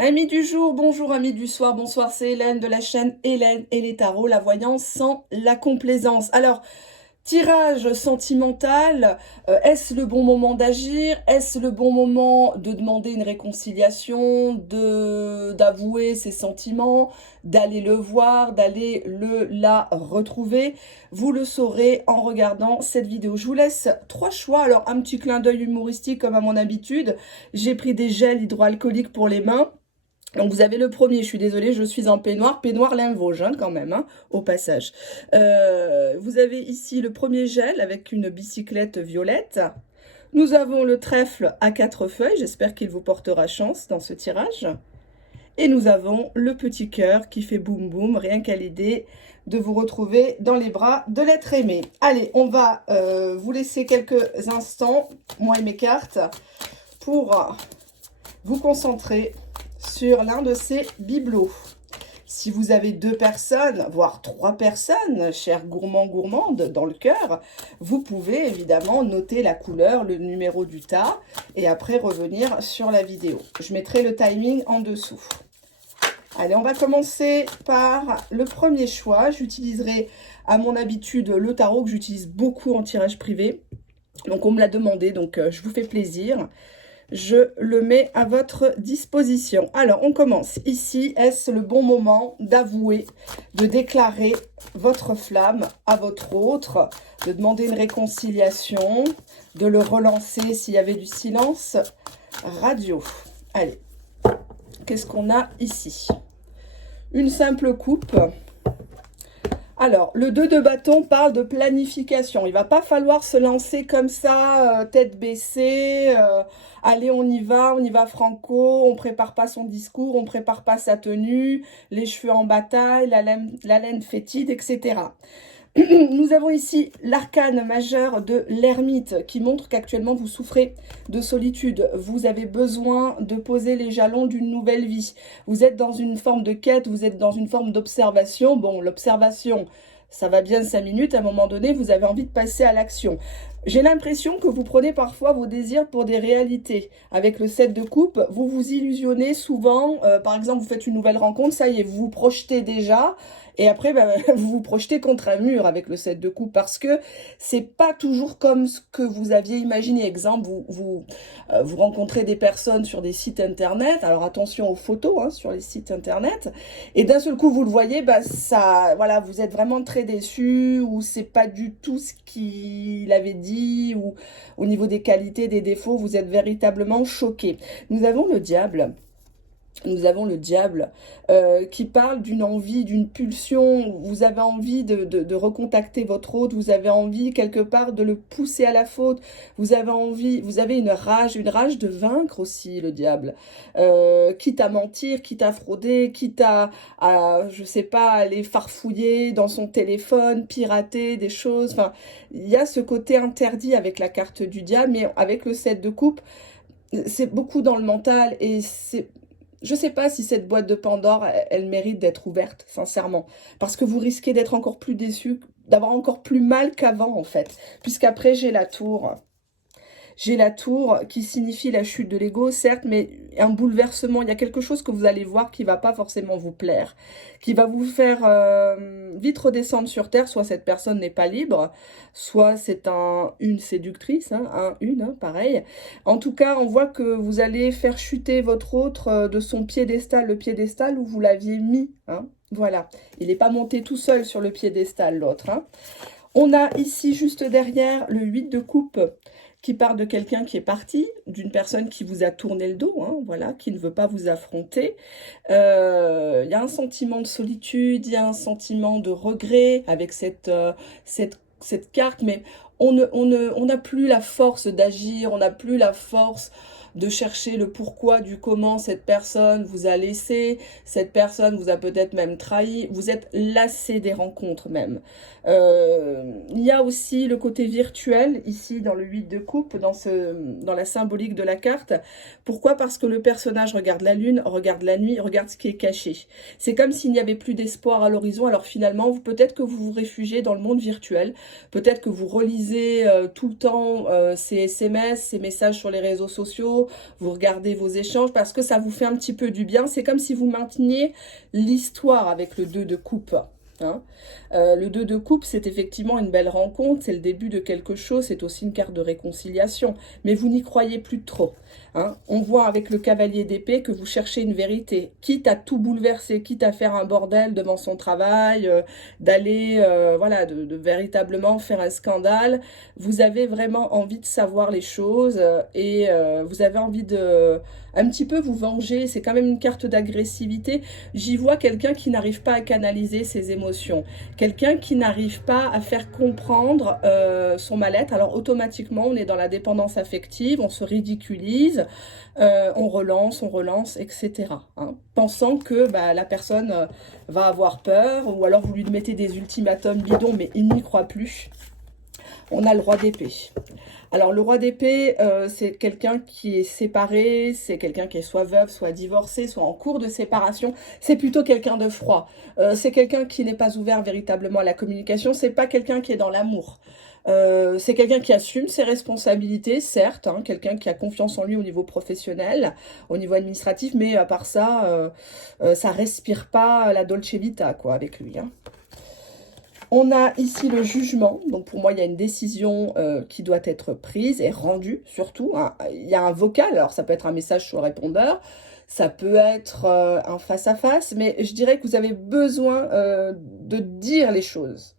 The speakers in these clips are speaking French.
Amis du jour, bonjour amis du soir, bonsoir, c'est Hélène de la chaîne Hélène et les tarots, la voyance sans la complaisance. Alors, tirage sentimental, est-ce le bon moment d'agir? Est-ce le bon moment de demander une réconciliation, d'avouer ses sentiments, d'aller le voir, d'aller la retrouver? Vous le saurez en regardant cette vidéo. Je vous laisse trois choix. Alors, un petit clin d'œil humoristique comme à mon habitude. J'ai pris des gels hydroalcooliques pour les mains. Donc vous avez le premier, je suis désolée, je suis en peignoir lin Vosges quand même, hein, au passage. Vous avez ici le premier gel avec une bicyclette violette. Nous avons le trèfle à 4 feuilles, j'espère qu'il vous portera chance dans ce tirage. Et nous avons le petit cœur qui fait boum boum, rien qu'à l'idée de vous retrouver dans les bras de l'être aimé. Allez, on va vous laisser quelques instants, moi et mes cartes, pour vous concentrer sur l'un de ces bibelots. Si vous avez 2 personnes, voire 3 personnes, chers gourmands, gourmandes, dans le cœur, vous pouvez évidemment noter la couleur, le numéro du tas, et après revenir sur la vidéo. Je mettrai le timing en dessous. Allez, on va commencer par le premier choix. J'utiliserai à mon habitude le tarot que j'utilise beaucoup en tirage privé. Donc on me l'a demandé, donc je vous fais plaisir. Je le mets à votre disposition. Alors, on commence. Ici, est-ce le bon moment d'avouer, de déclarer votre flamme à votre autre, de demander une réconciliation, de le relancer s'il y avait du silence radio? Allez, qu'est-ce qu'on a ici? Une simple coupe. Alors, le 2 de bâton parle de planification. Il ne va pas falloir se lancer comme ça, tête baissée. Allez, on y va franco. On ne prépare pas son discours, on ne prépare pas sa tenue, les cheveux en bataille, la laine fétide, etc. Nous avons ici l'arcane majeur de l'ermite qui montre qu'actuellement vous souffrez de solitude. Vous avez besoin de poser les jalons d'une nouvelle vie. Vous êtes dans une forme de quête, vous êtes dans une forme d'observation. Bon, l'observation, ça va bien 5 minutes. À un moment donné, vous avez envie de passer à l'action. J'ai l'impression que vous prenez parfois vos désirs pour des réalités. Avec le 7 de coupe, vous vous illusionnez souvent. Par exemple, vous faites une nouvelle rencontre, ça y est, vous vous projetez déjà. Et après, vous vous projetez contre un mur avec le 7 de coupe parce que c'est pas toujours comme ce que vous aviez imaginé. Exemple, vous rencontrez des personnes sur des sites internet. Alors attention aux photos hein, sur les sites internet. Et d'un seul coup, vous le voyez, ça, voilà, vous êtes vraiment très déçu ou c'est pas du tout ce qu'il avait dit ou au niveau des qualités, des défauts, vous êtes véritablement choqué. Nous avons le diable. Nous avons le diable qui parle d'une envie, d'une pulsion. Vous avez envie de recontacter votre hôte. Vous avez envie quelque part de le pousser à la faute. Vous avez envie, vous avez une rage de vaincre aussi, le diable. Quitte à mentir, quitte à frauder, quitte je sais pas, aller farfouiller dans son téléphone, pirater des choses. Enfin, il y a ce côté interdit avec la carte du diable, mais avec le 7 de coupe, c'est beaucoup dans le mental et c'est... Je ne sais pas si cette boîte de Pandore, elle mérite d'être ouverte, sincèrement. Parce que vous risquez d'être encore plus déçu, d'avoir encore plus mal qu'avant, en fait. Puisqu'après, j'ai la tour. J'ai la tour qui signifie la chute de l'ego, certes, mais un bouleversement. Il y a quelque chose que vous allez voir qui ne va pas forcément vous plaire, qui va vous faire vite redescendre sur terre. Soit cette personne n'est pas libre, soit c'est une séductrice, hein, pareil. En tout cas, on voit que vous allez faire chuter votre autre de son piédestal, le piédestal où vous l'aviez mis. Hein, voilà, il n'est pas monté tout seul sur le piédestal, l'autre. Hein. On a ici, juste derrière, le 8 de coupe qui part de quelqu'un qui est parti, d'une personne qui vous a tourné le dos, hein, voilà, qui ne veut pas vous affronter. Il y a un sentiment de solitude, il y a un sentiment de regret avec cette carte, mais on n'a plus la force d'agir, on n'a plus la force de chercher le pourquoi du comment cette personne vous a laissé, cette personne vous a peut-être même trahi, vous êtes lassé des rencontres même. Il y a aussi le côté virtuel ici dans le 8 de coupe, dans la symbolique de la carte. Pourquoi? Parce que le personnage regarde la lune, regarde la nuit, regarde ce qui est caché. C'est comme s'il n'y avait plus d'espoir à l'horizon, alors finalement peut-être que vous vous réfugiez dans le monde virtuel, peut-être que vous relisez lisez tout le temps ces SMS, ces messages sur les réseaux sociaux, vous regardez vos échanges parce que ça vous fait un petit peu du bien. C'est comme si vous mainteniez l'histoire avec le 2 de coupe. Hein. Le 2 de coupe, c'est effectivement une belle rencontre, c'est le début de quelque chose, c'est aussi une carte de réconciliation, mais vous n'y croyez plus trop. Hein. On voit avec le cavalier d'épée que vous cherchez une vérité, quitte à tout bouleverser, quitte à faire un bordel devant son travail, d'aller, voilà, de véritablement faire un scandale. Vous avez vraiment envie de savoir les choses et vous avez envie de un petit peu vous venger, c'est quand même une carte d'agressivité. J'y vois quelqu'un qui n'arrive pas à canaliser ses émotions, quelqu'un qui n'arrive pas à faire comprendre son mal-être. Alors automatiquement, on est dans la dépendance affective, on se ridiculise, on relance, etc. Hein, pensant que bah, la personne va avoir peur, ou alors vous lui mettez des ultimatums bidons, mais il n'y croit plus. On a le roi d'épée. Alors, le roi d'épée, c'est quelqu'un qui est séparé, c'est quelqu'un qui est soit veuve, soit divorcé, soit en cours de séparation. C'est plutôt quelqu'un de froid. C'est quelqu'un qui n'est pas ouvert véritablement à la communication. C'est pas quelqu'un qui est dans l'amour. C'est quelqu'un qui assume ses responsabilités, certes, hein, quelqu'un qui a confiance en lui au niveau professionnel, au niveau administratif, mais à part ça, ça respire pas la Dolce Vita, quoi, avec lui, hein. On a ici le jugement, donc pour moi il y a une décision qui doit être prise et rendue surtout. Hein. Il y a un vocal, alors ça peut être un message sur le répondeur, ça peut être un face-à-face, mais je dirais que vous avez besoin de dire les choses.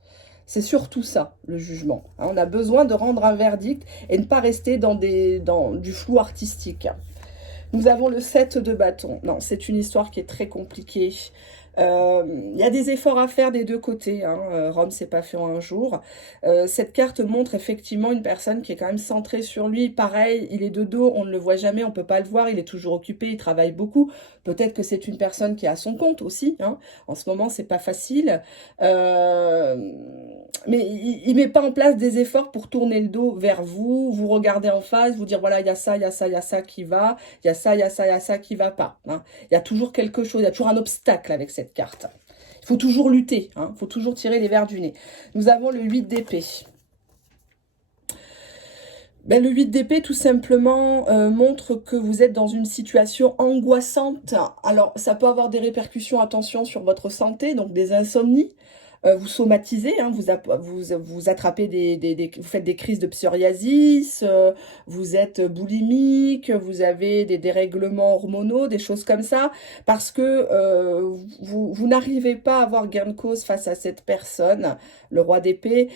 C'est surtout ça, le jugement. Hein, on a besoin de rendre un verdict et ne pas rester dans du flou artistique. Nous avons le 7 de bâton. Non, c'est une histoire qui est très compliquée. Il y a des efforts à faire des deux côtés, hein. Rome s'est pas fait en un jour. Cette carte montre effectivement une personne qui est quand même centrée sur lui. Pareil, il est de dos, on ne le voit jamais, on peut pas le voir, il est toujours occupé, il travaille beaucoup. Peut-être que c'est une personne qui est à son compte aussi, hein. En ce moment, c'est pas facile. Mais il met pas en place des efforts pour tourner le dos vers vous, vous regarder en face, vous dire voilà, il y a ça, il y a ça, il y a ça qui va, il y a ça, il y a ça, il y a ça qui va pas. Hein. Il y a toujours quelque chose, il y a toujours un obstacle avec cette carte. Il faut toujours lutter, hein, il faut toujours tirer les vers du nez. Nous avons le 8 d'épée. Ben, le 8 d'épée, tout simplement, montre que vous êtes dans une situation angoissante. Alors, ça peut avoir des répercussions, attention, sur votre santé, donc des insomnies. Vous somatisez, hein, vous attrapez vous faites des crises de psoriasis, vous êtes boulimique, vous avez des dérèglements hormonaux, des choses comme ça, parce que vous n'arrivez pas à avoir gain de cause face à cette personne, le roi d'épée,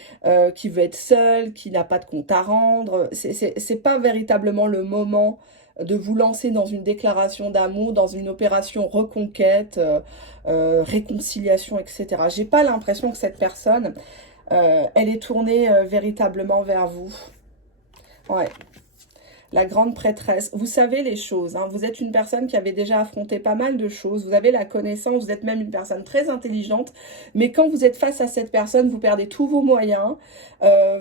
qui veut être seul, qui n'a pas de compte à rendre. C'est pas véritablement le moment de vous lancer dans une déclaration d'amour, dans une opération reconquête, réconciliation, etc. J'ai pas l'impression que cette personne, elle est tournée véritablement vers vous. Ouais. La grande prêtresse, vous savez les choses, hein. Vous êtes une personne qui avait déjà affronté pas mal de choses, vous avez la connaissance, vous êtes même une personne très intelligente, mais quand vous êtes face à cette personne, vous perdez tous vos moyens,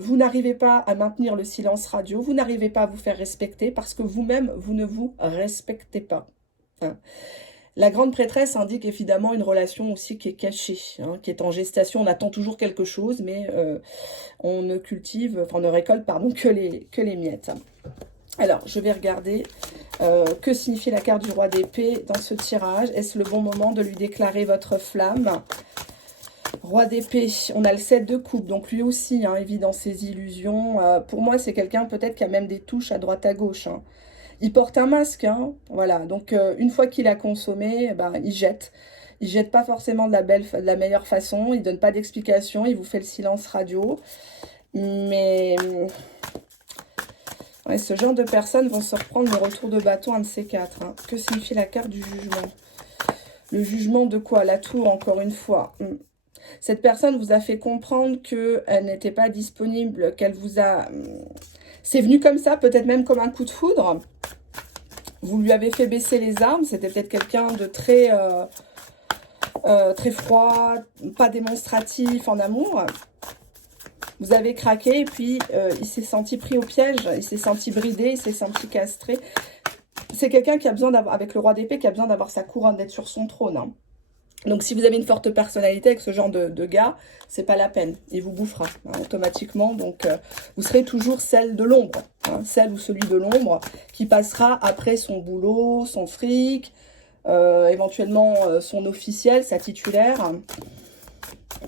vous n'arrivez pas à maintenir le silence radio, vous n'arrivez pas à vous faire respecter parce que vous-même, vous ne vous respectez pas. Hein. La grande prêtresse indique évidemment une relation aussi qui est cachée, hein, qui est en gestation. On attend toujours quelque chose, mais on ne cultive, enfin on ne récolte, pardon, que les miettes. Alors, je vais regarder que signifie la carte du roi d'épée dans ce tirage. Est-ce le bon moment de lui déclarer votre flamme? Roi d'épée, on a le 7 de coupe, donc lui aussi, hein, il vit dans ses illusions. Pour moi, c'est quelqu'un peut-être qui a même des touches à droite à gauche. Hein. Il porte un masque, hein, voilà. Donc, une fois qu'il a consommé, ben, il jette. Il jette pas forcément de la meilleure façon, il donne pas d'explication, il vous fait le silence radio. Mais... ouais, ce genre de personnes vont se reprendre le retour de bâton, un de ces quatre. Hein. Que signifie la carte du jugement? Le jugement de quoi? La tour, encore une fois. Cette personne vous a fait comprendre qu'elle n'était pas disponible, qu'elle vous a... c'est venu comme ça, peut-être même comme un coup de foudre. Vous lui avez fait baisser les armes. C'était peut-être quelqu'un de très, très froid, pas démonstratif en amour. Vous avez craqué et puis il s'est senti pris au piège, il s'est senti bridé, il s'est senti castré. C'est quelqu'un qui a besoin d'avoir, avec le roi d'épée, qui a besoin d'avoir sa couronne, d'être sur son trône. Hein. Donc si vous avez une forte personnalité avec ce genre de gars, c'est pas la peine, il vous bouffera hein, automatiquement. Donc vous serez toujours celle de l'ombre, hein, celle ou celui de l'ombre qui passera après son boulot, son fric, éventuellement son officiel, sa titulaire.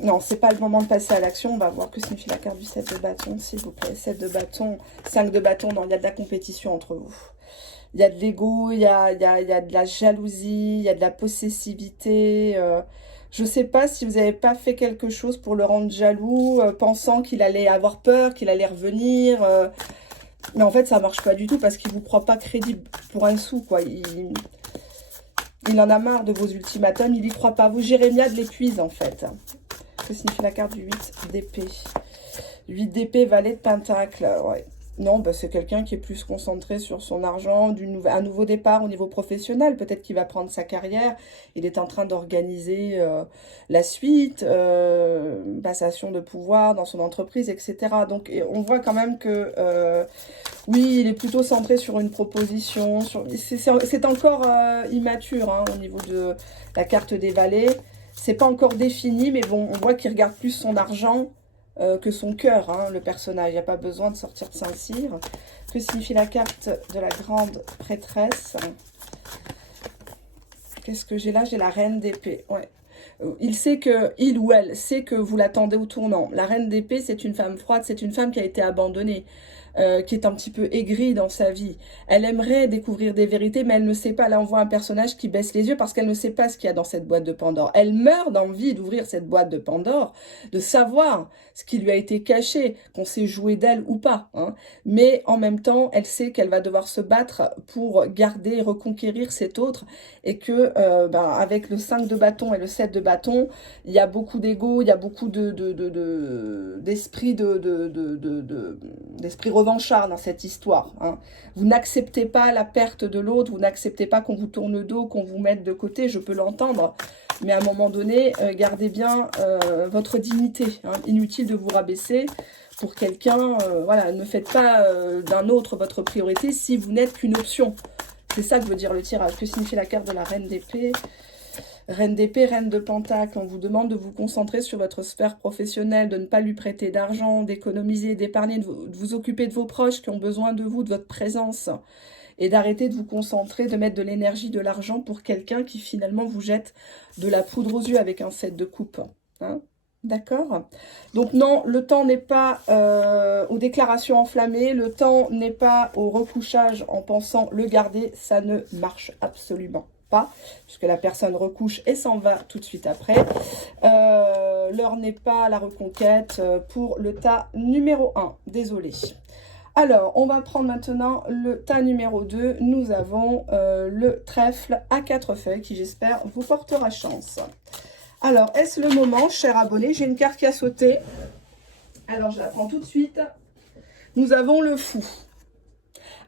Non, c'est pas le moment de passer à l'action. On va voir que signifie la carte du 7 de bâton, s'il vous plaît. 7 de bâton, 5 de bâton, non, il y a de la compétition entre vous. Il y a de l'ego, il y a de la jalousie, il y a de la possessivité. Je ne sais pas si vous n'avez pas fait quelque chose pour le rendre jaloux, pensant qu'il allait avoir peur, qu'il allait revenir. Mais en fait, ça ne marche pas du tout parce qu'il ne vous croit pas crédible pour un sou, quoi. Il en a marre de vos ultimatums, il n'y croit pas. Vous, Jérémia, de l'épuise, en fait. Que signifie la carte du 8 d'épée? 8 d'épée, valet de pentacle, ouais. Non, bah, c'est quelqu'un qui est plus concentré sur son argent, un nouveau départ au niveau professionnel. Peut-être qu'il va prendre sa carrière. Il est en train d'organiser la suite, passation de pouvoir dans son entreprise, etc. Donc, on voit quand même que, oui, il est plutôt centré sur une proposition. C'est encore immature hein, au niveau de la carte des valets. C'est pas encore défini, mais bon, on voit qu'il regarde plus son argent que son cœur, hein, le personnage. Il n'y a pas besoin de sortir de Saint-Cyr. Que signifie la carte de la grande prêtresse? Qu'est-ce que j'ai là? J'ai la reine d'épée. Ouais. Il ou elle sait que vous l'attendez au tournant. La reine d'épée, c'est une femme froide, c'est une femme qui a été abandonnée. Qui est un petit peu aigrie dans sa vie. Elle aimerait découvrir des vérités, mais elle ne sait pas. Là, on voit un personnage qui baisse les yeux parce qu'elle ne sait pas ce qu'il y a dans cette boîte de Pandore. Elle meurt d'envie d'ouvrir cette boîte de Pandore, de savoir ce qui lui a été caché, qu'on s'est joué d'elle ou pas. Hein. Mais en même temps, elle sait qu'elle va devoir se battre pour garder et reconquérir cet autre et que avec le 5 de bâton et le 7 de bâton, il y a beaucoup d'ego, il y a beaucoup d'esprit d'esprit revanchard dans cette histoire. Hein. Vous n'acceptez pas la perte de l'autre, vous n'acceptez pas qu'on vous tourne le dos, qu'on vous mette de côté, je peux l'entendre. Mais à un moment donné, gardez bien votre dignité. Hein. Inutile de vous rabaisser pour quelqu'un. Voilà, ne faites pas d'un autre votre priorité si vous n'êtes qu'une option. C'est ça que veut dire le tirage. Que signifie la carte de la reine d'épée? Reine d'épée, reine de pentacle, on vous demande de vous concentrer sur votre sphère professionnelle, de ne pas lui prêter d'argent, d'économiser, d'épargner, de vous occuper de vos proches qui ont besoin de vous, de votre présence. Et d'arrêter de vous concentrer, de mettre de l'énergie, de l'argent pour quelqu'un qui finalement vous jette de la poudre aux yeux avec un 7 de coupe. Hein? D'accord? Donc non, le temps n'est pas aux déclarations enflammées, le temps n'est pas au recouchage en pensant le garder, ça ne marche absolument pas, puisque la personne recouche et s'en va tout de suite après. L'heure n'est pas à la reconquête pour le tas numéro 1. Désolé. Alors, on va prendre maintenant le tas numéro 2. Nous avons le trèfle à 4 feuilles qui, j'espère, vous portera chance. Alors, est-ce le moment, cher abonné? J'ai une carte qui a sauté. Alors, je la prends tout de suite. Nous avons le fou.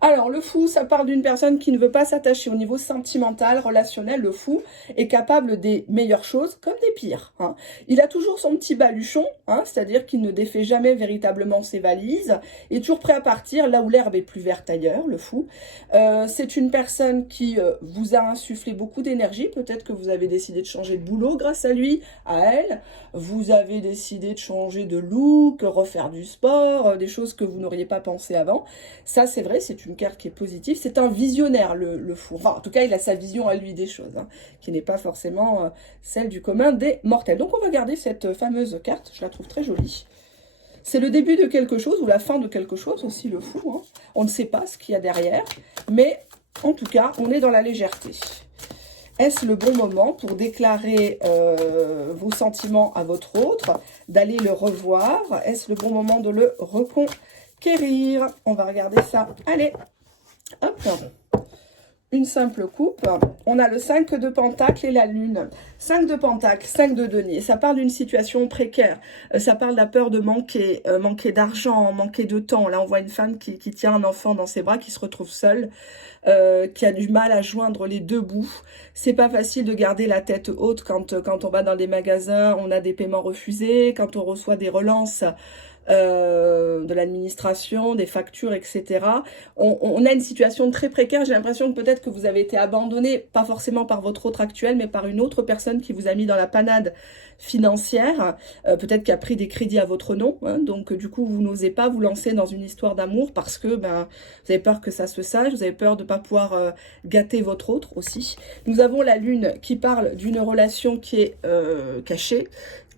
Alors, le fou, ça parle d'une personne qui ne veut pas s'attacher au niveau sentimental, relationnel. Le fou est capable des meilleures choses comme des pires. Hein. Il a toujours son petit baluchon, hein, c'est-à-dire qu'il ne défait jamais véritablement ses valises, est toujours prêt à partir là où l'herbe est plus verte ailleurs, le fou. C'est une personne qui vous a insufflé beaucoup d'énergie. Peut-être que vous avez décidé de changer de boulot grâce à lui, à elle. Vous avez décidé de changer de look, refaire du sport, des choses que vous n'auriez pas pensé avant. Ça, c'est vrai, c'est une carte qui est positive. C'est un visionnaire, le fou. Enfin, en tout cas, il a sa vision à lui des choses, hein, qui n'est pas forcément celle du commun des mortels. Donc, on va garder cette fameuse carte. Je la trouve très jolie. C'est le début de quelque chose ou la fin de quelque chose aussi, le fou. Hein. On ne sait pas ce qu'il y a derrière. Mais, en tout cas, on est dans la légèreté. Est-ce le bon moment pour déclarer vos sentiments à votre autre, d'aller le revoir? Est-ce le bon moment de le reconquérir? On va regarder ça. Allez, hop, une simple coupe. On a le 5 de pentacle et la lune. 5 de pentacle, 5 de denier. Ça parle d'une situation précaire. Ça parle de la peur de manquer, manquer d'argent, manquer de temps. Là, on voit une femme qui tient un enfant dans ses bras, qui se retrouve seule. Qui a du mal à joindre les deux bouts. C'est pas facile de garder la tête haute quand on va dans des magasins, on a des paiements refusés, quand on reçoit des relances, de l'administration, des factures, etc. On a une situation très précaire. J'ai l'impression que peut-être que vous avez été abandonné, pas forcément par votre autre actuel, mais par une autre personne qui vous a mis dans la panade financière, peut-être qui a pris des crédits à votre nom, hein, donc du coup vous n'osez pas vous lancer dans une histoire d'amour parce que ben, vous avez peur que ça se sache, vous avez peur de ne pas pouvoir gâter votre autre aussi. Nous avons la lune qui parle d'une relation qui est cachée,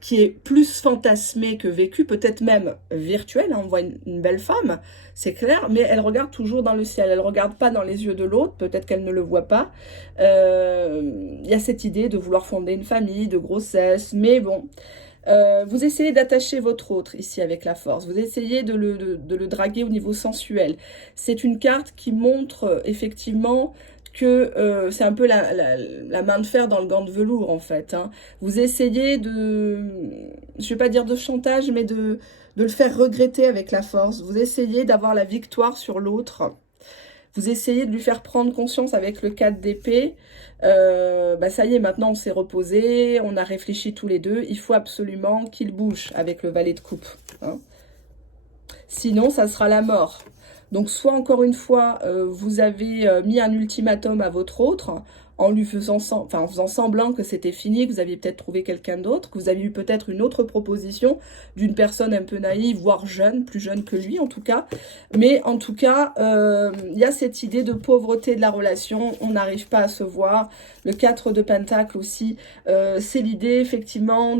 qui est plus fantasmée que vécue, peut-être même virtuelle, hein, on voit une belle femme, c'est clair, mais elle regarde toujours dans le ciel, elle ne regarde pas dans les yeux de l'autre, peut-être qu'elle ne le voit pas. Il y a cette idée de vouloir fonder une famille, de grossesse, mais bon, vous essayez d'attacher votre autre ici avec la force, vous essayez de le draguer au niveau sensuel. C'est une carte qui montre effectivement que c'est un peu la main de fer dans le gant de velours en fait. Hein. Vous essayez de, je ne vais pas dire de chantage, mais de le faire regretter avec la force. Vous essayez d'avoir la victoire sur l'autre. Vous essayez de lui faire prendre conscience avec le 4 d'épée. Bah ça y est, maintenant on s'est reposé, on a réfléchi tous les deux. Il faut absolument qu'il bouge avec le valet de coupe. Hein. Sinon, ça sera la mort. Donc, soit encore une fois, vous avez mis un ultimatum à votre autre en lui faisant, en faisant semblant que c'était fini, que vous aviez peut-être trouvé quelqu'un d'autre, que vous aviez eu peut-être une autre proposition d'une personne un peu naïve, voire jeune, plus jeune que lui en tout cas. Mais en tout cas, il y a cette idée de pauvreté de la relation, on n'arrive pas à se voir. Le 4 de Pentacle aussi, c'est l'idée effectivement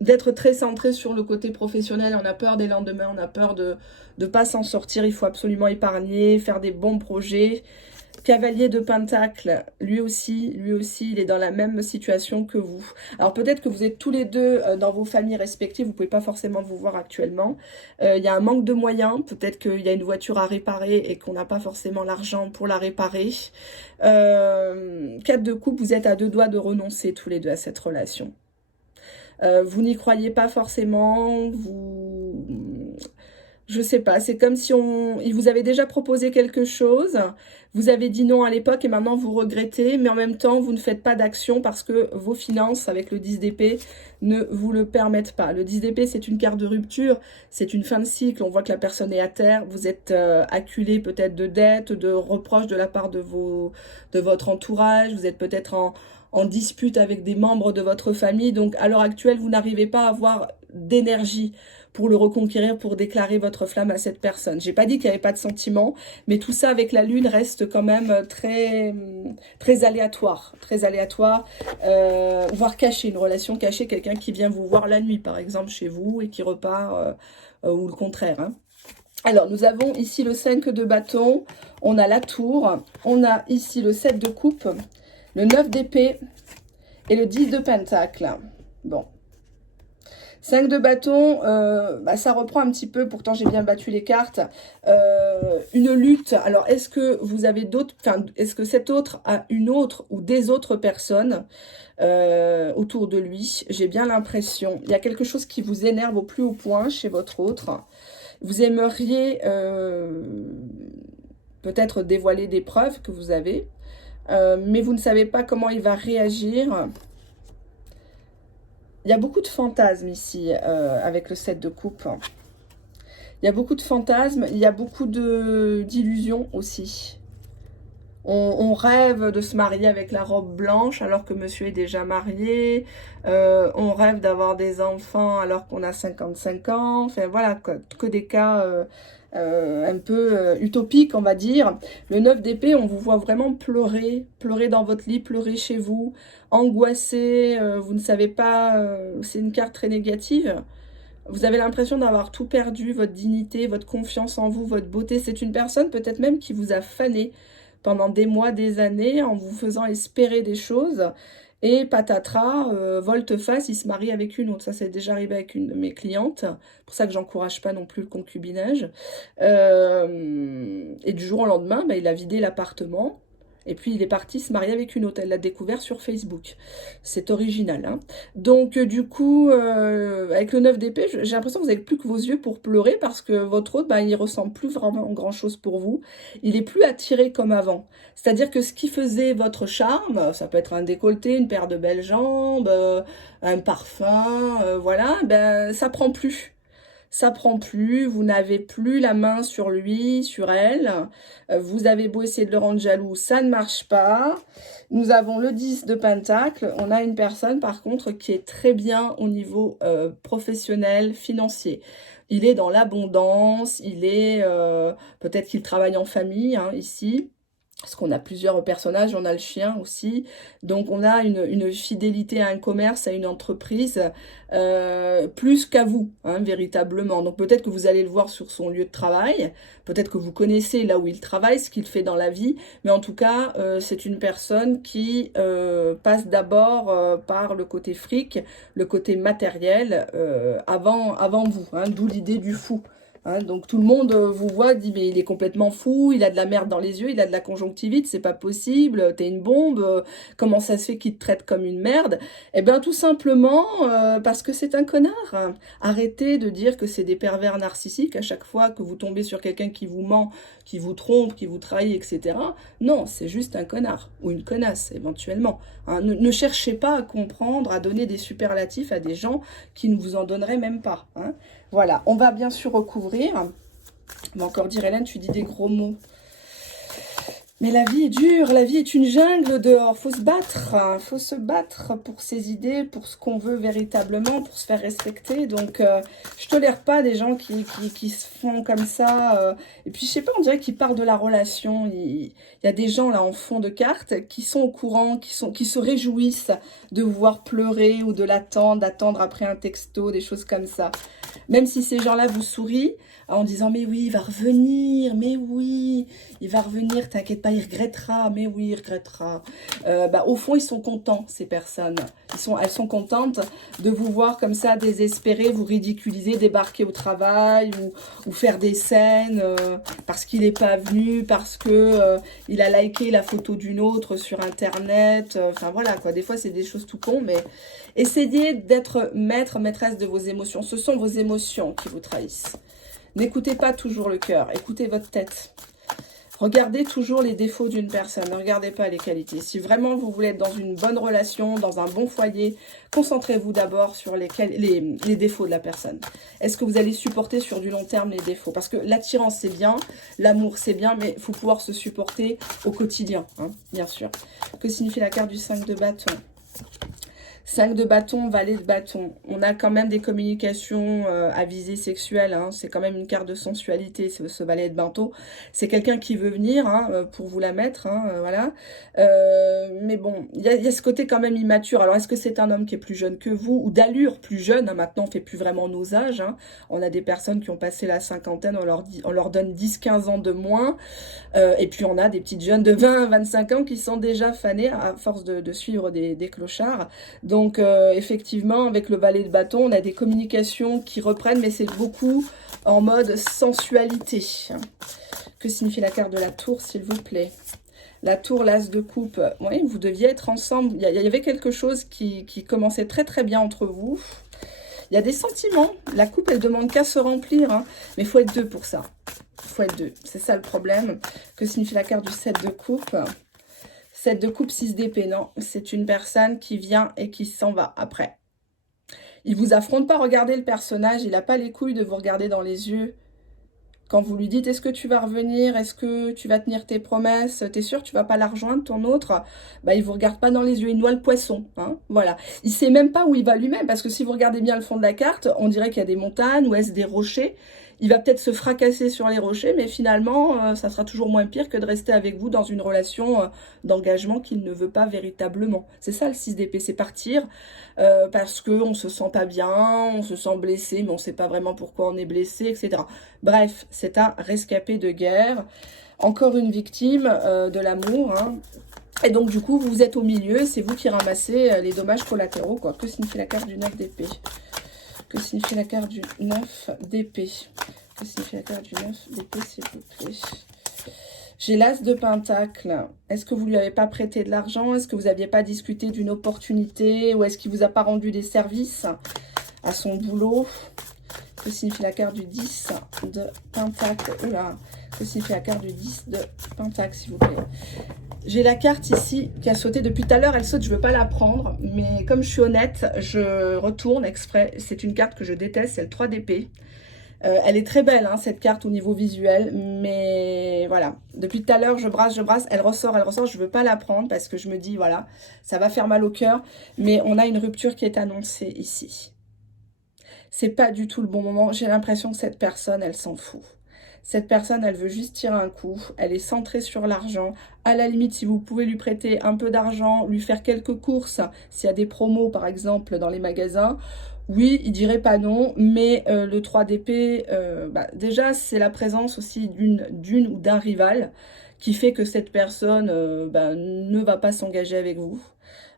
d'être très centré sur le côté professionnel. On a peur des lendemains, on a peur de ne pas s'en sortir, il faut absolument épargner, faire des bons projets. Cavalier de Pentacle, lui aussi, il est dans la même situation que vous. Alors peut-être que vous êtes tous les deux dans vos familles respectives, vous ne pouvez pas forcément vous voir actuellement. Il y a un manque de moyens, peut-être qu'il y a une voiture à réparer et qu'on n'a pas forcément l'argent pour la réparer. 4 de coupe, vous êtes à 2 doigts de renoncer tous les deux à cette relation. Vous n'y croyez pas forcément, je sais pas, c'est comme si il vous avait déjà proposé quelque chose, vous avez dit non à l'époque et maintenant vous regrettez, mais en même temps vous ne faites pas d'action parce que vos finances avec le 10 d'épée ne vous le permettent pas. Le 10 d'épée c'est une carte de rupture, c'est une fin de cycle, on voit que la personne est à terre, vous êtes acculé peut-être de dettes, de reproches de la part de votre entourage, vous êtes peut-être en dispute avec des membres de votre famille, donc à l'heure actuelle vous n'arrivez pas à avoir d'énergie pour le reconquérir, pour déclarer votre flamme à cette personne. J'ai pas dit qu'il n'y avait pas de sentiments, mais tout ça avec la lune reste quand même très aléatoire, voire caché, une relation cachée, quelqu'un qui vient vous voir la nuit par exemple chez vous et qui repart, ou le contraire. Hein. Alors, nous avons ici le 5 de bâton, on a la tour, on a ici le 7 de coupe, le 9 d'épée et le 10 de pentacle. Bon. 5 de bâton, bah, ça reprend un petit peu, pourtant j'ai bien battu les cartes, une lutte. Alors, est-ce que vous avez d'autres, enfin, est-ce que cet autre a une autre ou des autres personnes autour de lui? J'ai bien l'impression. Il y a quelque chose qui vous énerve au plus haut point chez votre autre. Vous aimeriez peut-être dévoiler des preuves que vous avez, mais vous ne savez pas comment il va réagir. Il y a beaucoup de fantasmes ici, avec le 7 de coupe. Il y a beaucoup de fantasmes, il y a beaucoup d'illusions aussi. On rêve de se marier avec la robe blanche alors que monsieur est déjà marié. On rêve d'avoir des enfants alors qu'on a 55 ans. Enfin voilà, que des cas un peu utopiques, on va dire. Le 9 d'épée, on vous voit vraiment pleurer. Pleurer dans votre lit, pleurer chez vous. Angoissé, vous ne savez pas... c'est une carte très négative. Vous avez l'impression d'avoir tout perdu, votre dignité, votre confiance en vous, votre beauté. C'est une personne peut-être même qui vous a fané pendant des mois, des années, en vous faisant espérer des choses. Et patatras, volte-face, il se marie avec une autre. Ça, c'est déjà arrivé avec une de mes clientes. C'est pour ça que j'encourage pas non plus le concubinage. Et du jour au lendemain, bah, il a vidé l'appartement. Et puis il est parti se marier avec une autre. Elle l'a découvert sur Facebook. C'est original, hein. Donc du coup, avec le 9 d'épée, j'ai l'impression que vous n'avez plus que vos yeux pour pleurer parce que votre autre, ben, il ressemble plus vraiment grand-chose pour vous. Il est plus attiré comme avant. C'est-à-dire que ce qui faisait votre charme, ça peut être un décolleté, une paire de belles jambes, un parfum, voilà, ben ça prend plus. Ça prend plus, vous n'avez plus la main sur lui, sur elle. Vous avez beau essayer de le rendre jaloux, ça ne marche pas. Nous avons le 10 de Pentacle. On a une personne, par contre, qui est très bien au niveau professionnel, financier. Il est dans l'abondance, il est... peut-être qu'il travaille en famille, hein, ici. Parce qu'on a plusieurs personnages, on a le chien aussi. Donc on a une fidélité à un commerce, à une entreprise, plus qu'à vous, hein, véritablement. Donc peut-être que vous allez le voir sur son lieu de travail, peut-être que vous connaissez là où il travaille, ce qu'il fait dans la vie, mais en tout cas, c'est une personne qui passe d'abord par le côté fric, le côté matériel, avant vous, hein, d'où l'idée du fou. Hein, donc tout le monde vous voit, dit mais il est complètement fou, il a de la merde dans les yeux, il a de la conjonctivite, c'est pas possible, t'es une bombe, comment ça se fait qu'il te traite comme une merde? Eh bien tout simplement parce que c'est un connard. Hein. Arrêtez de dire que c'est des pervers narcissiques à chaque fois que vous tombez sur quelqu'un qui vous ment, qui vous trompe, qui vous trahit, etc. Non, c'est juste un connard ou une connasse éventuellement. Hein, ne cherchez pas à comprendre, à donner des superlatifs à des gens qui ne vous en donneraient même pas. Hein. Voilà, on va bien sûr recouvrir. On va encore dire, Hélène, tu dis des gros mots. Mais la vie est dure, la vie est une jungle dehors. Faut se battre, hein. Faut se battre pour ses idées, pour ce qu'on veut véritablement, pour se faire respecter. Donc, je tolère pas des gens qui se font comme ça. Et puis, je sais pas, on dirait qu'ils parlent de la relation. Il y a des gens là en fond de carte qui sont au courant, qui se réjouissent de vous voir pleurer ou de l'attendre, d'attendre après un texto, des choses comme ça. Même si ces gens-là vous sourient en disant « Mais oui, il va revenir, mais oui, il va revenir, t'inquiète pas, il regrettera, mais oui, il regrettera. » Au fond, ils sont contents, ces personnes. Elles sont contentes de vous voir comme ça, désespérés, vous ridiculiser, débarquer au travail ou faire des scènes parce qu'il n'est pas venu, parce que il a liké la photo d'une autre sur Internet. Enfin, voilà, quoi. Des fois, c'est des choses tout con, mais essayez d'être maître, maîtresse de vos émotions. Ce sont vos émotions qui vous trahissent. N'écoutez pas toujours le cœur, écoutez votre tête. Regardez toujours les défauts d'une personne, ne regardez pas les qualités. Si vraiment vous voulez être dans une bonne relation, dans un bon foyer, concentrez-vous d'abord sur les défauts de la personne. Est-ce que vous allez supporter sur du long terme les défauts? Parce que l'attirance c'est bien, l'amour c'est bien, mais il faut pouvoir se supporter au quotidien, hein, bien sûr. Que signifie la carte du 5 de bâton? 5 de bâton, valet de bâton. On a quand même des communications à visée sexuelle. Hein. C'est quand même une carte de sensualité, ce valet de bâton. C'est quelqu'un qui veut venir hein, pour vous la mettre. Hein, voilà. Mais bon, il y a ce côté quand même immature. Alors, est-ce que c'est un homme qui est plus jeune que vous ou d'allure plus jeune hein. Maintenant, on ne fait plus vraiment nos âges. Hein. On a des personnes qui ont passé la cinquantaine. On leur donne 10-15 ans de moins. Et puis, on a des petites jeunes de 20-25 ans qui sont déjà fanées à force de suivre des clochards. Donc, effectivement, avec le valet de bâton, on a des communications qui reprennent, mais c'est beaucoup en mode sensualité. Que signifie la carte de la tour, s'il vous plaît? La tour, l'as de coupe. Oui, vous deviez être ensemble. Il y avait quelque chose qui commençait très très bien entre vous. Il y a des sentiments. La coupe, elle demande qu'à se remplir. Hein. Mais il faut être deux pour ça. Il faut être deux. C'est ça le problème. Que signifie la carte du 7 de coupe? 7 de coupe, 6 d'épée, non. C'est une personne qui vient et qui s'en va après. Il vous affronte pas, regardez le personnage, il n'a pas les couilles de vous regarder dans les yeux. Quand vous lui dites, est-ce que tu vas revenir, est-ce que tu vas tenir tes promesses, t'es sûr que tu vas pas la rejoindre, ton autre? Bah, il vous regarde pas dans les yeux, il noie le poisson. Hein, voilà. Il sait même pas où il va lui-même, parce que si vous regardez bien le fond de la carte, on dirait qu'il y a des montagnes ou est-ce des rochers. Il va peut-être se fracasser sur les rochers, mais finalement, ça sera toujours moins pire que de rester avec vous dans une relation d'engagement qu'il ne veut pas véritablement. C'est ça le 6 d'épée, c'est partir parce qu'on se sent pas bien, on se sent blessé, mais on sait pas vraiment pourquoi on est blessé, etc. Bref, c'est un rescapé de guerre. Encore une victime de l'amour, hein. Et donc, du coup, vous êtes au milieu, c'est vous qui ramassez les dommages collatéraux, quoi. Que signifie la carte du 9 d'épée? Que signifie la carte du 9 d'épée? Que signifie la carte du 9 d'épée, s'il vous plaît? J'ai l'As de Pentacle. Est-ce que vous lui avez pas prêté de l'argent? Est-ce que vous n'aviez pas discuté d'une opportunité? Ou est-ce qu'il vous a pas rendu des services à son boulot? Que signifie la carte du 10 de Pentacle? Oula, que signifie la carte du 10 de Pentacle, s'il vous plaît? J'ai la carte ici qui a sauté depuis tout à l'heure. Elle saute, je ne veux pas la prendre. Mais comme je suis honnête, je retourne exprès. C'est une carte que je déteste, c'est le 3 d'épée. Elle est très belle, hein, cette carte au niveau visuel. Mais voilà, depuis tout à l'heure, je brasse. Elle ressort. Je ne veux pas la prendre parce que je me dis, voilà, ça va faire mal au cœur. Mais on a une rupture qui est annoncée ici. C'est pas du tout le bon moment. J'ai l'impression que cette personne, elle s'en fout. Cette personne, elle veut juste tirer un coup. Elle est centrée sur l'argent. À la limite, si vous pouvez lui prêter un peu d'argent, lui faire quelques courses, s'il y a des promos, par exemple, dans les magasins, oui, il dirait pas non. Mais le 3 d'épée, déjà, c'est la présence aussi d'une ou d'un rival qui fait que cette personne ne va pas s'engager avec vous.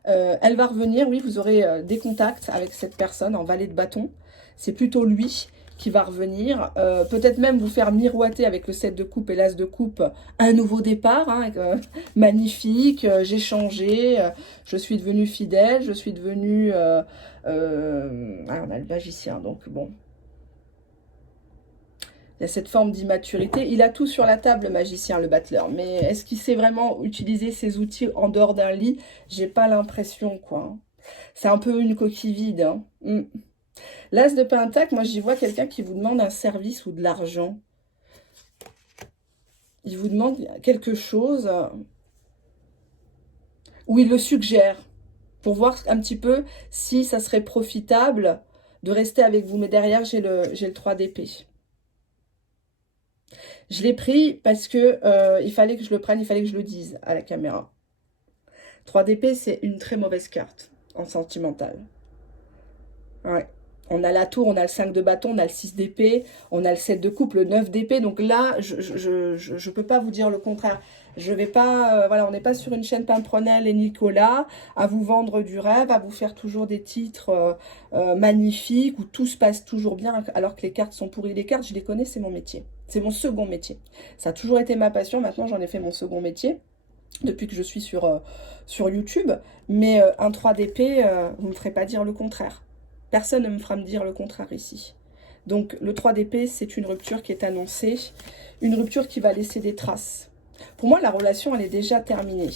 Elle va revenir, oui, vous aurez des contacts avec cette personne en valet de bâton. C'est plutôt lui qui va revenir. Peut-être même vous faire miroiter avec le 7 de coupe et l'As de coupe un nouveau départ. Hein, magnifique, j'ai changé, je suis devenue fidèle, je suis devenue... on a le magicien, donc bon. Il y a cette forme d'immaturité. Il a tout sur la table, le magicien, le battleur. Mais est-ce qu'il sait vraiment utiliser ses outils en dehors d'un lit? J'ai pas l'impression, quoi. C'est un peu une coquille vide. Hein. L'As de Pentacle, moi j'y vois quelqu'un qui vous demande un service ou de l'argent. Il vous demande quelque chose ou il le suggère pour voir un petit peu si ça serait profitable de rester avec vous. Mais derrière, j'ai le 3 d'épée. Je l'ai pris parce que il fallait que je le prenne, il fallait que je le dise à la caméra. 3 d'épée, c'est une très mauvaise carte en sentimental. Ouais. On a la tour, on a le 5 de bâton, on a le 6 d'épée, on a le 7 de coupe, le 9 d'épée. Donc là, je peux pas vous dire le contraire. Je vais pas, voilà, on n'est pas sur une chaîne Pimprenel et Nicolas à vous vendre du rêve, à vous faire toujours des titres magnifiques où tout se passe toujours bien alors que les cartes sont pourries. Les cartes, je les connais, c'est mon métier. C'est mon second métier. Ça a toujours été ma passion. Maintenant, j'en ai fait mon second métier depuis que je suis sur YouTube. Mais un 3 d'épée, vous ne me ferez pas dire le contraire. Personne ne me fera me dire le contraire ici. Donc, le 3 d'épée, c'est une rupture qui est annoncée. Une rupture qui va laisser des traces. Pour moi, la relation, elle est déjà terminée.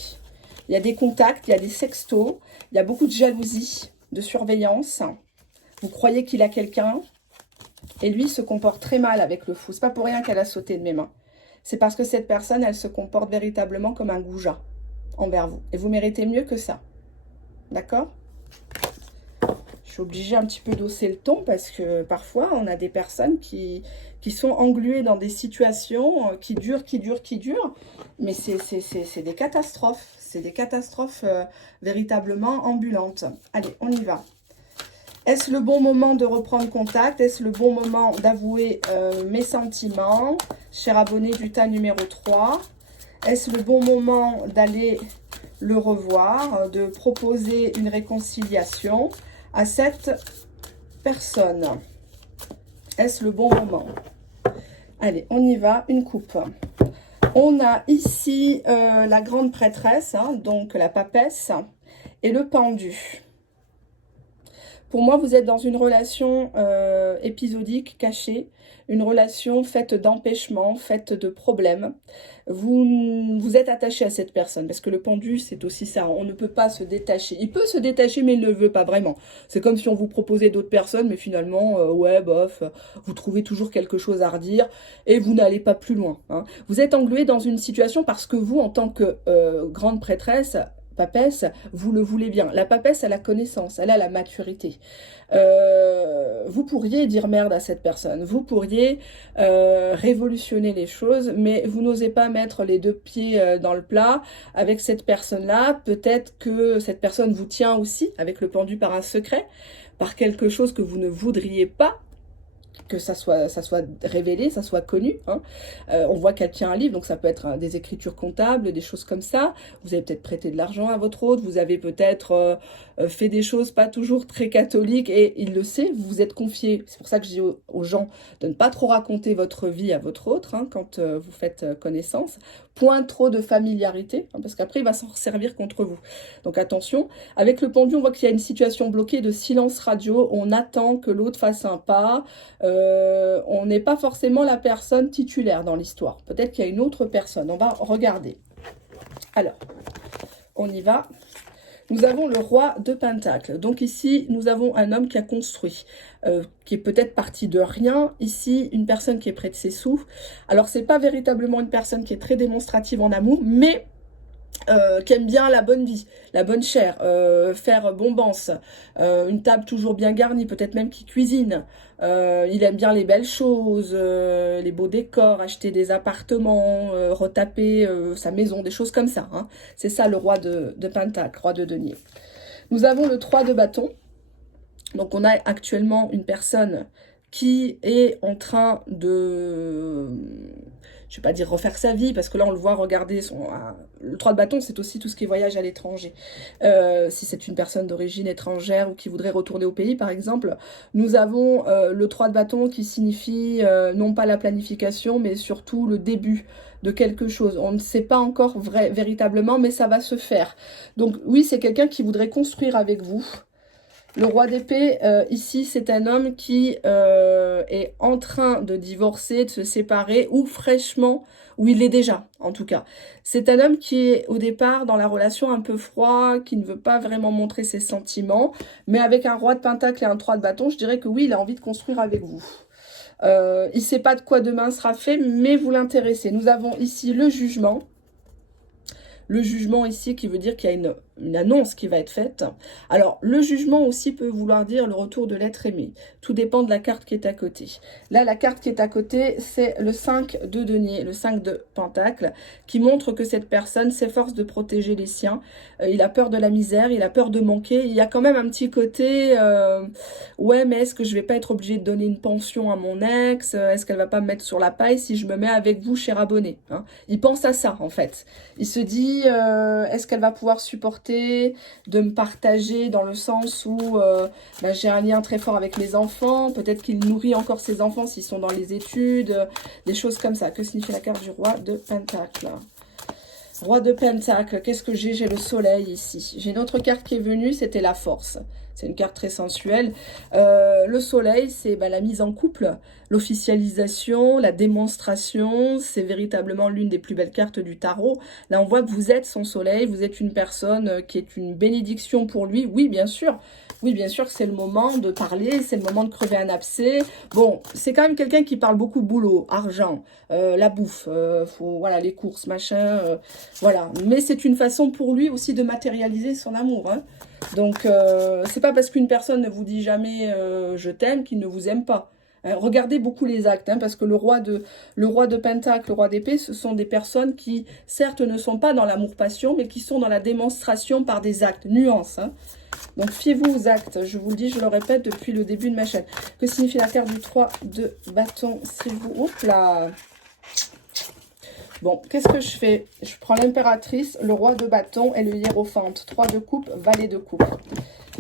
Il y a des contacts, il y a des sextos, il y a beaucoup de jalousie, de surveillance. Vous croyez qu'il a quelqu'un et lui se comporte très mal avec le fou. C'est pas pour rien qu'elle a sauté de mes mains. C'est parce que cette personne, elle se comporte véritablement comme un goujat envers vous. Et vous méritez mieux que ça. D'accord ? Je suis obligée un petit peu d'hausser le ton parce que parfois, on a des personnes qui sont engluées dans des situations qui durent. Mais c'est des catastrophes. C'est des catastrophes véritablement ambulantes. Allez, on y va. Est-ce le bon moment de reprendre contact? Est-ce le bon moment d'avouer mes sentiments? Cher abonné du tas numéro 3. Est-ce le bon moment d'aller le revoir, de proposer une réconciliation à cette personne? Est-ce le bon moment? Allez, on y va, une coupe. On a ici la grande prêtresse, hein, donc la papesse, et le pendu. Pour moi, vous êtes dans une relation épisodique, cachée, une relation faite d'empêchements, faite de problèmes. Vous êtes attaché à cette personne, parce que le pendu, c'est aussi ça. On ne peut pas se détacher. Il peut se détacher, mais il ne le veut pas vraiment. C'est comme si on vous proposait d'autres personnes, mais finalement, ouais, bof, vous trouvez toujours quelque chose à redire, et vous n'allez pas plus loin. Hein. Vous êtes englué dans une situation parce que vous, en tant que grande prêtresse, papesse, vous le voulez bien. La papesse, elle a connaissance, elle a la maturité. Vous pourriez dire merde à cette personne, vous pourriez révolutionner les choses, mais vous n'osez pas mettre les deux pieds dans le plat avec cette personne-là. Peut-être que cette personne vous tient aussi, avec le pendu, par un secret, par quelque chose que vous ne voudriez pas que ça soit révélé, ça soit connu. Hein. On voit qu'elle tient un livre, donc ça peut être des écritures comptables, des choses comme ça. Vous avez peut-être prêté de l'argent à votre autre, vous avez peut-être fait des choses pas toujours très catholiques, et il le sait, vous vous êtes confié. C'est pour ça que je dis aux gens de ne pas trop raconter votre vie à votre autre hein, quand vous faites connaissance. Point trop de familiarité, hein, parce qu'après il va s'en servir contre vous. Donc attention, avec le pendu, on voit qu'il y a une situation bloquée de silence radio, on attend que l'autre fasse un pas, on n'est pas forcément la personne titulaire dans l'histoire. Peut-être qu'il y a une autre personne, on va regarder. Alors, on y va. Nous avons le roi de Pentacle. Donc ici, nous avons un homme qui a construit, qui est peut-être parti de rien. Ici, une personne qui est près de ses sous. Alors, c'est pas véritablement une personne qui est très démonstrative en amour, mais qui aime bien la bonne vie, la bonne chair, faire bombance, une table toujours bien garnie, peut-être même qui cuisine. Il aime bien les belles choses, les beaux décors, acheter des appartements, retaper sa maison, des choses comme ça. Hein. C'est ça le roi de Pentacle, roi de denier. Nous avons le 3 de bâton. Donc on a actuellement une personne qui est en train de, je ne vais pas dire refaire sa vie, parce que là on le voit, regardez, le 3 de bâton c'est aussi tout ce qui est voyage à l'étranger. Si c'est une personne d'origine étrangère ou qui voudrait retourner au pays par exemple, nous avons le 3 de bâton qui signifie non pas la planification, mais surtout le début de quelque chose. On ne sait pas encore véritablement, mais ça va se faire. Donc oui, c'est quelqu'un qui voudrait construire avec vous. Le roi d'épée, ici, c'est un homme qui est en train de divorcer, de se séparer, ou fraîchement, ou il l'est déjà, en tout cas. C'est un homme qui est, au départ, dans la relation un peu froid, qui ne veut pas vraiment montrer ses sentiments, mais avec un roi de pentacle et un 3 de bâton, je dirais que oui, il a envie de construire avec vous. Il ne sait pas de quoi demain sera fait, mais vous l'intéressez. Nous avons ici le jugement. Le jugement ici qui veut dire qu'il y a une annonce qui va être faite. Alors, le jugement aussi peut vouloir dire le retour de l'être aimé. Tout dépend de la carte qui est à côté. Là, la carte qui est à côté, c'est le 5 de denier, le 5 de pentacle, qui montre que cette personne s'efforce de protéger les siens. Il a peur de la misère, il a peur de manquer. Il y a quand même un petit côté, ouais, mais est-ce que je vais pas être obligée de donner une pension à mon ex? Est-ce qu'elle va pas me mettre sur la paille si je me mets avec vous, cher abonné, hein? Il pense à ça, en fait. Il se dit, est-ce qu'elle va pouvoir supporter de me partager dans le sens où j'ai un lien très fort avec mes enfants, peut-être qu'il nourrit encore ses enfants s'ils sont dans les études, des choses comme ça. Que signifie la carte du roi de Pentacle? Roi de Pentacle, qu'est-ce que j'ai? J'ai le soleil ici. J'ai une autre carte qui est venue, c'était la force. C'est une carte très sensuelle. Le soleil, c'est la mise en couple, l'officialisation, la démonstration. C'est véritablement l'une des plus belles cartes du tarot. Là, on voit que vous êtes son soleil, vous êtes une personne qui est une bénédiction pour lui. Oui, bien sûr. Oui, bien sûr, c'est le moment de parler, c'est le moment de crever un abcès. Bon, c'est quand même quelqu'un qui parle beaucoup de boulot, argent, la bouffe, voilà, les courses, machin, voilà. Mais c'est une façon pour lui aussi de matérialiser son amour, hein. Donc, c'est pas parce qu'une personne ne vous dit jamais je t'aime qu'il ne vous aime pas. Regardez beaucoup les actes, hein, parce que le roi de Pentacle, le roi d'épée, ce sont des personnes qui, certes, ne sont pas dans l'amour-passion, mais qui sont dans la démonstration par des actes, nuances. Hein. Donc, fiez-vous aux actes, je vous le dis, je le répète depuis le début de ma chaîne. Que signifie la carte du 3 de bâton, s'il vous... Hop là. Bon, qu'est-ce que je fais? Je prends l'impératrice, le roi de bâton et le hiérophante. 3 de coupe, valet de coupe.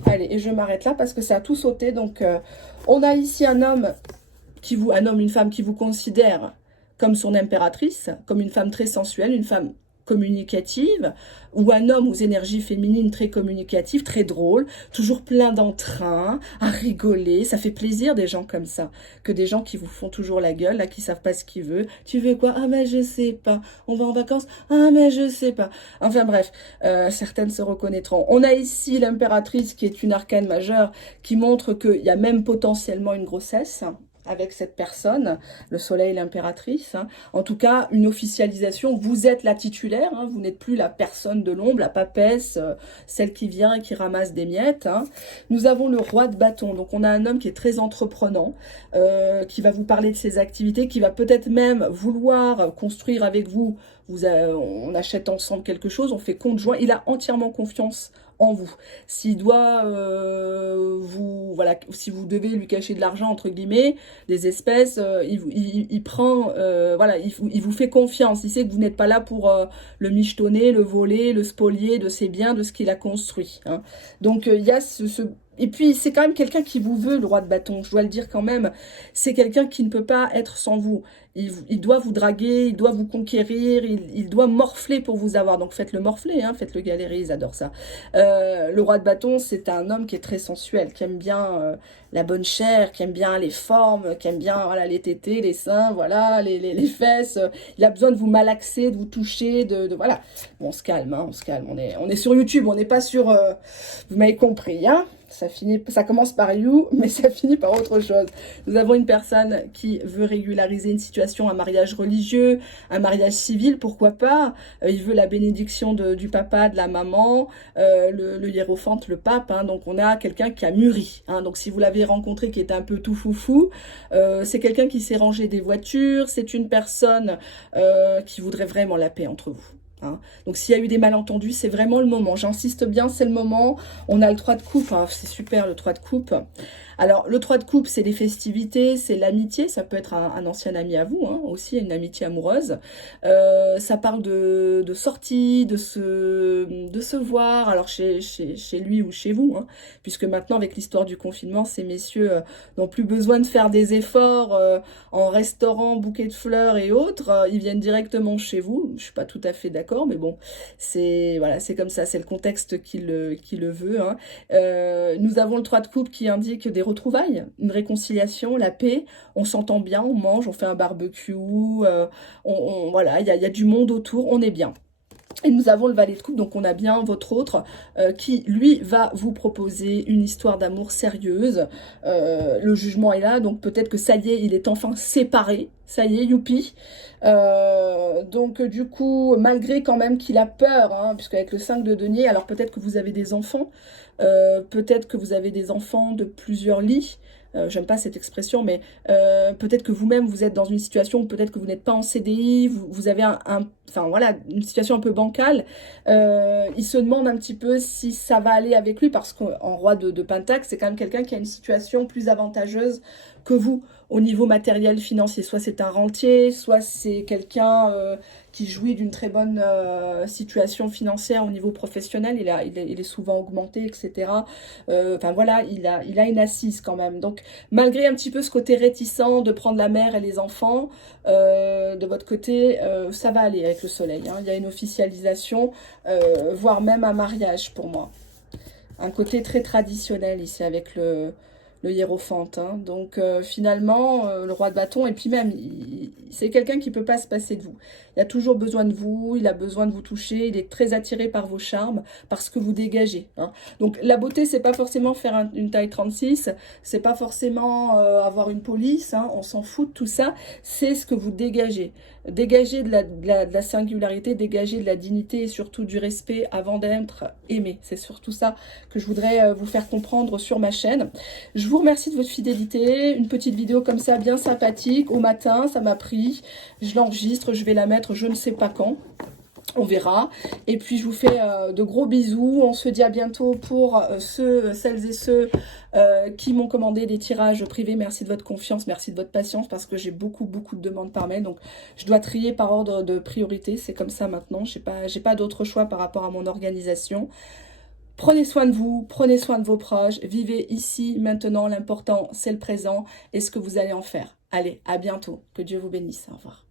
Allez, et je m'arrête là parce que ça a tout sauté. Donc, on a ici un homme, une femme qui vous considère comme son impératrice, comme une femme très sensuelle, une femme communicative, ou un homme aux énergies féminines très communicatives, très drôle, toujours plein d'entrain, à rigoler. Ça fait plaisir des gens comme ça, que des gens qui vous font toujours la gueule, là, qui savent pas ce qu'ils veulent. Tu veux quoi? Ah mais je sais pas. On va en vacances? Ah mais je sais pas. Enfin bref, certaines se reconnaîtront. On a ici l'impératrice qui est une arcane majeure, qui montre qu'il y a même potentiellement une grossesse avec cette personne, le soleil, l'impératrice. Hein. En tout cas, une officialisation, vous êtes la titulaire, hein, vous n'êtes plus la personne de l'ombre, la papesse, celle qui vient et qui ramasse des miettes. Hein. Nous avons le roi de bâton, donc on a un homme qui est très entreprenant, qui va vous parler de ses activités, qui va peut-être même vouloir construire avec vous, on achète ensemble quelque chose, on fait compte joint, il a entièrement confiance en vous. S'il doit voilà, si vous devez lui cacher de l'argent, entre guillemets, des espèces, il prend, voilà, il vous fait confiance. Il sait que vous n'êtes pas là pour le michetonner, le voler, le spolier de ses biens, de ce qu'il a construit. Hein. Donc, il y a et puis, c'est quand même quelqu'un qui vous veut, le roi de bâton, je dois le dire quand même. C'est quelqu'un qui ne peut pas être sans vous. Il doit vous draguer, il doit vous conquérir, il doit morfler pour vous avoir. Donc, faites-le morfler, hein, faites-le galérer, ils adorent ça. Le roi de bâton, c'est un homme qui est très sensuel, qui aime bien la bonne chair, qui aime bien les formes, qui aime bien voilà, les tétés, les seins, voilà, les fesses. Il a besoin de vous malaxer, de vous toucher, voilà. Bon, on se calme, hein, on se calme. On est sur YouTube, on n'est pas sur... vous m'avez compris, hein. Ça commence par you, mais ça finit par autre chose. Nous avons une personne qui veut régulariser une situation, un mariage religieux, un mariage civil, pourquoi pas. Il veut la bénédiction du papa, de la maman, le hiérophante, le pape. Hein, donc on a quelqu'un qui a mûri. Hein, donc si vous l'avez rencontré qui est un peu tout foufou, c'est quelqu'un qui s'est rangé des voitures. C'est une personne qui voudrait vraiment la paix entre vous. Hein. Donc s'il y a eu des malentendus, c'est vraiment le moment. J'insiste bien, c'est le moment. On a le 3 de coupe, hein, c'est super le 3 de coupe. Alors le 3 de coupe, c'est les festivités, c'est l'amitié. Ça peut être un ancien ami à vous, hein, aussi une amitié amoureuse. Ça parle de sortie, de se voir, alors chez lui ou chez vous. Hein, puisque maintenant, avec l'histoire du confinement, ces messieurs n'ont plus besoin de faire des efforts en restaurant, bouquet de fleurs et autres. Ils viennent directement chez vous. Je suis pas tout à fait d'accord, mais bon, c'est voilà, c'est comme ça, c'est le contexte qui le veut. Hein. Nous avons le 3 de coupe qui indique des retrouvailles, une réconciliation, la paix, on s'entend bien, on mange, on fait un barbecue, voilà, il y a du monde autour, on est bien. Et nous avons le valet de coupe, donc on a bien votre autre qui, lui, va vous proposer une histoire d'amour sérieuse. Le jugement est là, donc peut-être que ça y est, il est enfin séparé. Ça y est, youpi. Donc du coup, malgré quand même qu'il a peur, hein, puisqu'avec le 5 de denier, alors peut-être que vous avez des enfants, peut-être que vous avez des enfants de plusieurs lits. J'aime pas cette expression, mais peut-être que vous-même, vous êtes dans une situation où peut-être que vous n'êtes pas en CDI, vous avez enfin voilà, une situation un peu bancale. Il se demande un petit peu si ça va aller avec lui, parce qu'en roi de Pentacle, c'est quand même quelqu'un qui a une situation plus avantageuse que vous, au niveau matériel, financier. Soit c'est un rentier, soit c'est quelqu'un qui jouit d'une très bonne situation financière au niveau professionnel. Il est souvent augmenté, etc. Enfin voilà, il a une assise quand même. Donc malgré un petit peu ce côté réticent de prendre la mère et les enfants, de votre côté, ça va aller avec le soleil. Hein. Il y a une officialisation, voire même un mariage pour moi. Un côté très traditionnel ici avec le hiérophante. Hein. Donc finalement, le roi de bâton, et puis même, c'est quelqu'un qui ne peut pas se passer de vous. Il a toujours besoin de vous, il a besoin de vous toucher, il est très attiré par vos charmes, par ce que vous dégagez. Hein. Donc la beauté, c'est pas forcément faire une taille 36, c'est pas forcément avoir une police, hein, on s'en fout de tout ça, c'est ce que vous dégagez. Dégagez de la singularité, dégagez de la dignité et surtout du respect avant d'être aimé. C'est surtout ça que je voudrais vous faire comprendre sur ma chaîne. Je vous remercie de votre fidélité. Une petite vidéo comme ça, bien sympathique, au matin, ça m'a pris. Je l'enregistre, je vais la mettre je ne sais pas quand. On verra. Et puis, je vous fais de gros bisous. On se dit à bientôt pour celles et ceux qui m'ont commandé des tirages privés. Merci de votre confiance, merci de votre patience parce que j'ai beaucoup de demandes par mail. Donc, je dois trier par ordre de priorité. C'est comme ça maintenant. J'ai pas d'autre choix par rapport à mon organisation. Prenez soin de vous, prenez soin de vos proches. Vivez ici, maintenant. L'important, c'est le présent et ce que vous allez en faire. Allez, à bientôt. Que Dieu vous bénisse. Au revoir.